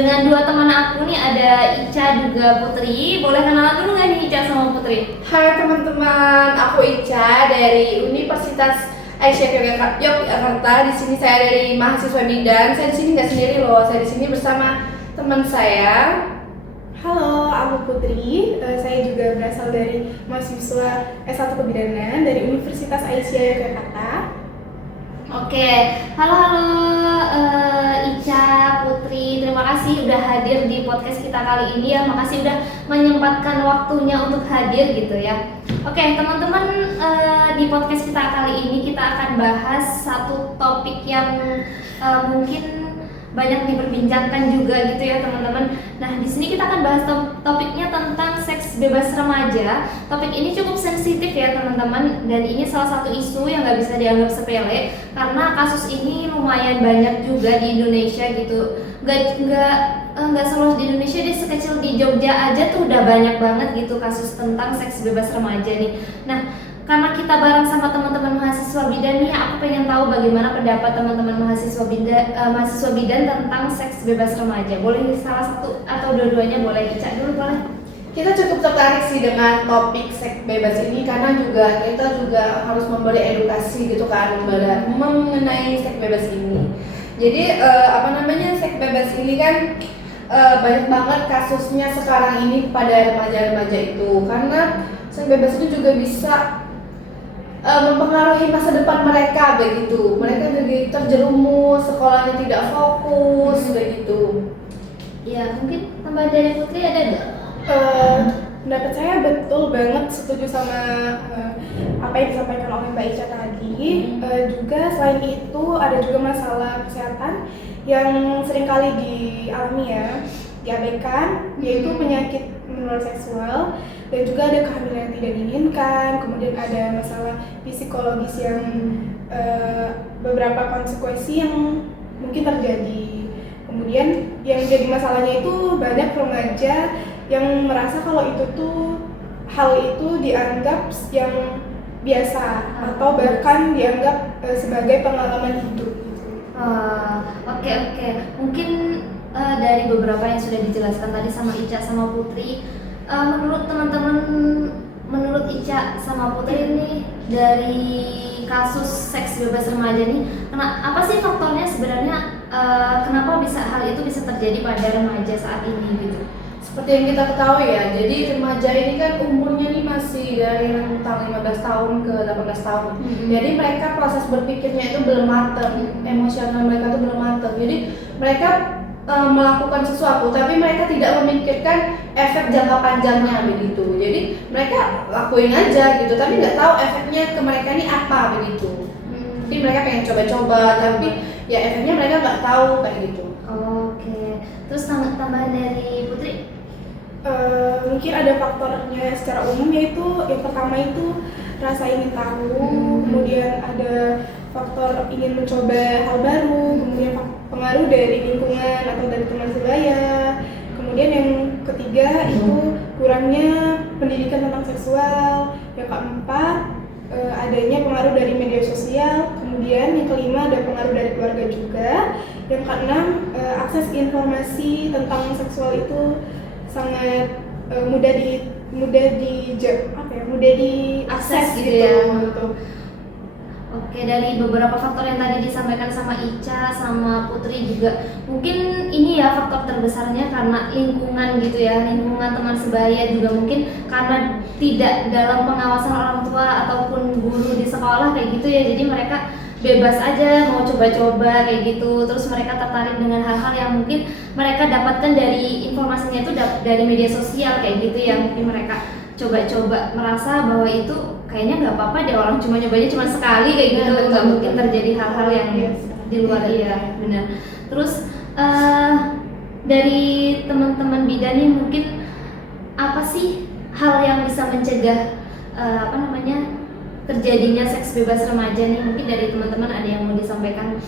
dengan dua teman aku nih, ada Ica juga Putri. Boleh kenalan dulu nggak nih Ica sama Putri? Hai teman-teman, aku Ica dari Universitas Aisyah Yogyakarta. Di sini saya dari mahasiswa bidan. Saya di sini nggak sendiri loh. Saya di sini bersama teman saya. Halo, aku Putri. Saya juga berasal dari mahasiswa S1 Kebidanan dari Universitas Aisyah Yogyakarta. Oke, halo Ica, Putri, terima kasih udah hadir di podcast kita kali ini ya. Makasih udah menyempatkan waktunya untuk hadir gitu ya. Oke teman-teman, di podcast kita kali ini kita akan bahas satu topik yang mungkin banyak diperbincangkan juga gitu ya teman-teman. Nah di sini kita akan bahas topiknya tentang seks bebas remaja. Topik ini cukup sensitif ya teman-teman, dan ini salah satu isu yang nggak bisa dianggap sepele karena kasus ini lumayan banyak juga di Indonesia gitu. Nggak seluruh di Indonesia deh, sekecil di Jogja aja tuh udah banyak banget gitu kasus tentang seks bebas remaja nih. Nah karena kita bareng sama teman-teman mahasiswa bidan nih, aku pengen tahu bagaimana pendapat teman-teman mahasiswa bidan tentang seks bebas remaja. Boleh salah satu atau dua-duanya, boleh Ica dulu boleh? Kita cukup tertarik sih dengan topik seks bebas ini karena kita juga harus memberi edukasi gitu kan mengenai seks bebas ini. Jadi seks bebas ini kan banyak banget kasusnya sekarang ini pada remaja-remaja itu, karena seks bebas itu juga bisa mempengaruhi masa depan mereka begitu. Mereka jadi terjerumus, sekolahnya tidak fokus begitu. Ya mungkin tambah dari Putri ada nggak? Pendapat saya betul banget, setuju sama apa yang disampaikan oleh Mbak Ica tadi. Juga selain itu ada juga masalah kesehatan yang seringkali dialami ya, diabaikan, yaitu penyakit menular seksual, dan juga ada kehamilan yang tidak diinginkan. Kemudian ada masalah psikologis yang beberapa konsekuensi yang mungkin terjadi. Kemudian yang jadi masalahnya itu banyak remaja yang merasa kalau hal itu dianggap yang biasa atau bahkan dianggap sebagai pengalaman hidup. Oke. Mungkin dari beberapa yang sudah dijelaskan tadi sama Ica sama Putri, menurut Ica sama Putri ini, dari kasus seks bebas remaja nih, apa sih faktornya sebenarnya, kenapa hal itu bisa terjadi pada remaja saat ini gitu? Seperti yang kita ketahui ya, jadi remaja ini kan umurnya nih masih dari rentang 15 tahun ke 18 tahun. Jadi mereka proses berpikirnya itu belum matang, emosional mereka itu belum matang. Jadi mereka melakukan sesuatu, tapi mereka tidak memikirkan efek jangka panjangnya begitu. Jadi mereka lakuin aja gitu, tapi nggak tahu efeknya ke mereka ini apa begitu. Jadi mereka pengen coba-coba, tapi ya efeknya mereka nggak tahu kayak gitu. Oke. Terus tambahan dari Putri? Mungkin ada faktornya secara umum, yaitu yang pertama itu rasa ingin tahu, kemudian ada faktor ingin mencoba hal baru, kemudian pengaruh dari lingkungan atau dari teman sebaya, kemudian yang ketiga itu kurangnya pendidikan tentang seksual, yang keempat adanya pengaruh dari media sosial, kemudian yang kelima ada pengaruh dari keluarga juga, yang keenam akses informasi tentang seksual itu sangat mudah diakses gitu ya. Oke, dari beberapa faktor yang tadi disampaikan sama Ica sama Putri juga, mungkin ini ya faktor terbesarnya karena lingkungan gitu ya, lingkungan teman sebaya juga, mungkin karena tidak dalam pengawasan orang tua ataupun guru di sekolah kayak gitu ya, jadi mereka bebas aja mau coba-coba kayak gitu. Terus mereka tertarik dengan hal-hal yang mungkin mereka dapatkan dari informasinya itu dari media sosial kayak gitu ya. Mungkin mereka coba-coba merasa bahwa itu kayaknya nggak apa-apa deh, orang cuma nyobanya cuma sekali kayak gitu, nggak mungkin terjadi hal-hal yang di luar. Iya benar. Terus dari teman-teman bidan nih, mungkin apa sih hal yang bisa mencegah terjadinya seks bebas remaja nih? Mungkin dari teman-teman ada yang mau disampaikan?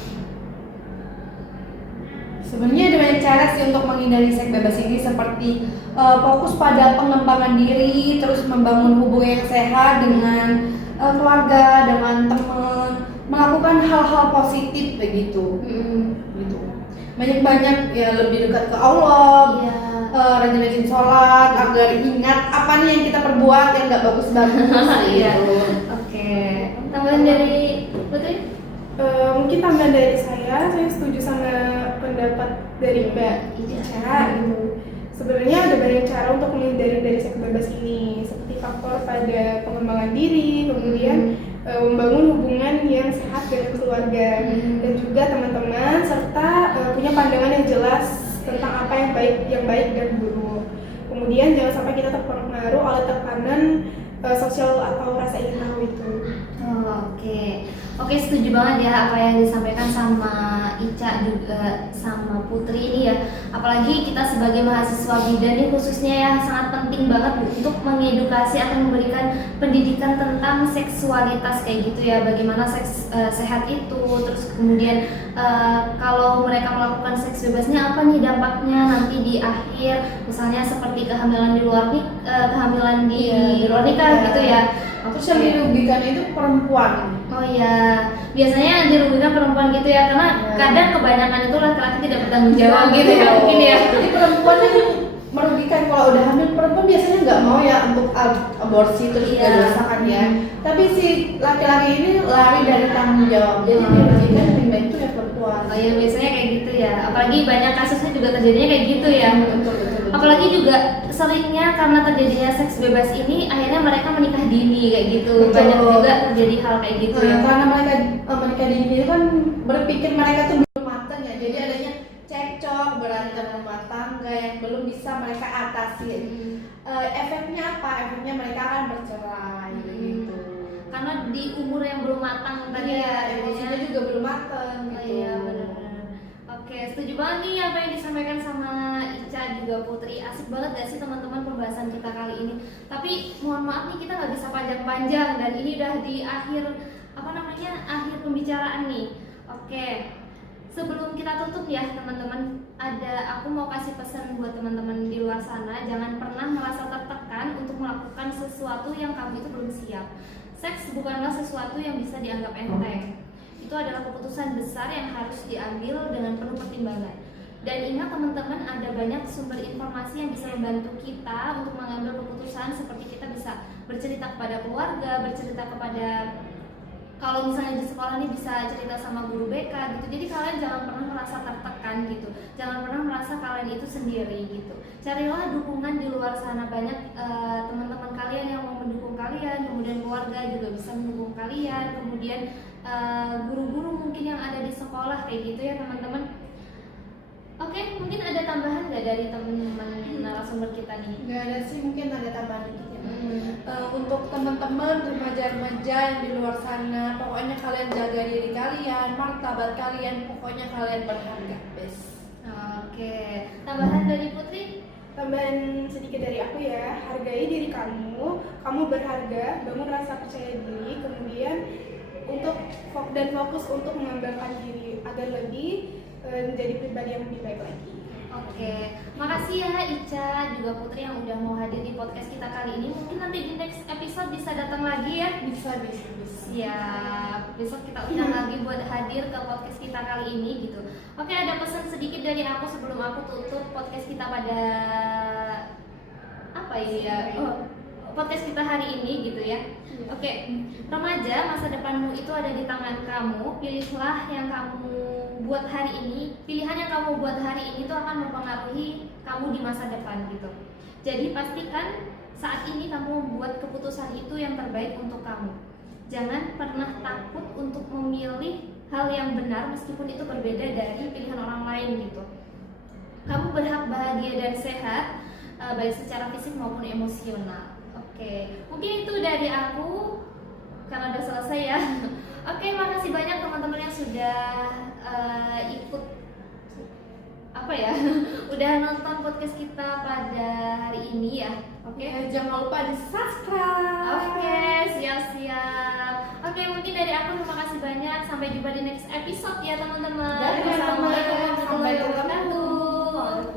Sebenarnya ada banyak cara sih untuk menghindari seks bebas ini, seperti fokus pada pengembangan diri, terus membangun hubungan yang sehat dengan keluarga, dengan teman, melakukan hal-hal positif begitu. Gitu. banyak-banyak ya lebih dekat ke Allah. Iya. Rajin-rajin sholat agar ingat apa nih yang kita perbuat yang nggak bagus-bagus. Iya. Gitu. Oke. Tambahan dari Putri? Mungkin tambahan dari saya setuju sama pendapat dari Mbak Ica gitu. Sebenarnya ada banyak cara untuk menghindari dari seks bebas ini, seperti faktor pada pengembangan diri, kemudian membangun hubungan yang sehat dengan keluarga dan juga teman-teman, serta punya pandangan yang jelas tentang apa yang baik dan buruk. Kemudian jangan sampai kita terpengaruh oleh tekanan sosial atau rasa ingin tahu itu. Oke, setuju banget ya apa yang disampaikan sama Ica juga sama Putri ini ya. Apalagi kita sebagai mahasiswa bidan ini khususnya ya sangat penting banget untuk mengedukasi atau memberikan pendidikan tentang seksualitas kayak gitu ya. Bagaimana seks sehat itu, terus kemudian kalau mereka melakukan seks bebasnya apa nih dampaknya nanti di akhir, misalnya seperti kehamilan di luar luar nikah gitu ya. Terus yang dirugikan itu perempuan. Oh iya, biasanya yang dirugikan perempuan gitu ya, karena kadang kebanyakan itu laki-laki tidak bertanggung jawab gitu ya mungkin ya. Jadi perempuan yang merugikan kalau udah hamil, perempuan biasanya nggak mau ya untuk aborsi terus Iya. nggak dirasakan ya. Tapi si laki-laki ini lari dari tanggung jawab, jadi dirugikan lebih itu ya perempuan. Oh iya, biasanya kayak gitu ya, apalagi banyak kasusnya juga terjadinya kayak gitu ya. Betul. Apalagi juga seringnya karena terjadinya seks bebas ini akhirnya mereka menikah dini kayak gitu. Betul. Banyak juga terjadi hal kayak gitu ya. Karena mereka menikah dini itu kan berpikir mereka tuh belum matang ya, jadi adanya cekcok berantem rumah tangga yang belum bisa mereka atasi. Efeknya apa? Efeknya mereka akan bercerai gitu. Karena di umur yang belum matang tadi ya, Emosinya juga belum matang Oh gitu. iya, benar-benar. Oke, setuju banget nih apa yang disampaikan sama Ica juga Putri. Asik banget gak sih teman-teman pembahasan kita kali ini. Tapi mohon maaf nih kita nggak bisa panjang-panjang dan ini udah di akhir akhir pembicaraan nih. Oke, sebelum kita tutup ya teman-teman, aku mau kasih pesan buat teman-teman di luar sana, jangan pernah merasa tertekan untuk melakukan sesuatu yang kamu itu belum siap. Seks bukanlah sesuatu yang bisa dianggap enteng. Itu adalah keputusan besar yang harus diambil dengan penuh pertimbangan. Dan ingat teman-teman, ada banyak sumber informasi yang bisa membantu kita untuk mengambil keputusan, seperti kita bisa bercerita kepada keluarga, bercerita kepada, kalau misalnya di sekolah ini bisa cerita sama guru BK gitu. Jadi kalian jangan pernah merasa tertekan gitu, jangan pernah merasa kalian itu sendiri gitu. Carilah dukungan di luar sana, banyak teman-teman kalian yang mau mendukung kalian, kemudian keluarga juga bisa mendukung kalian, kemudian guru-guru mungkin yang ada di sekolah kayak gitu ya teman-teman. Oke, mungkin ada tambahan nggak dari teman-teman narasumber kita nih? Nggak ada sih, mungkin ada tambahan dikit ya. Untuk teman-teman remaja-remaja yang di luar sana, pokoknya kalian jaga diri kalian, martabat kalian, pokoknya kalian berharga, best. Oke, tambahan dari Putri? Tambahan sedikit dari aku ya, hargai diri kamu berharga, bangun rasa percaya diri, kemudian fokus untuk mengembangkan diri agar lebih menjadi pribadi yang lebih baik lagi. Oke, makasih ya Ica juga Putri yang udah mau hadir di podcast kita kali ini. Mungkin nanti di next episode bisa datang lagi ya. Bisa. Siap, besok kita undang lagi buat hadir ke podcast kita kali ini gitu. Oke, ada pesan sedikit dari aku sebelum aku tutup podcast kita pada podcast kita hari ini gitu ya. Oke, remaja, masa depanmu itu ada di tangan kamu. Pilihlah yang kamu buat hari ini. Pilihan yang kamu buat hari ini itu akan mempengaruhi kamu di masa depan gitu. Jadi pastikan saat ini kamu membuat keputusan itu yang terbaik untuk kamu. Jangan pernah takut untuk memilih hal yang benar meskipun itu berbeda dari pilihan orang lain gitu. Kamu berhak bahagia dan sehat, baik secara fisik maupun emosional. Oke, mungkin itu dari aku karena udah selesai ya. Oke, makasih banyak teman-teman yang sudah ikut udah nonton podcast kita pada hari ini ya. Oke, Jangan lupa di subscribe. Oke, siap-siap. Oke, mungkin dari aku terima kasih banyak. Sampai jumpa di next episode ya teman-teman. Dadah, Wassalamualaikum warahmatullahi sampai ketemu. wabarakatuh.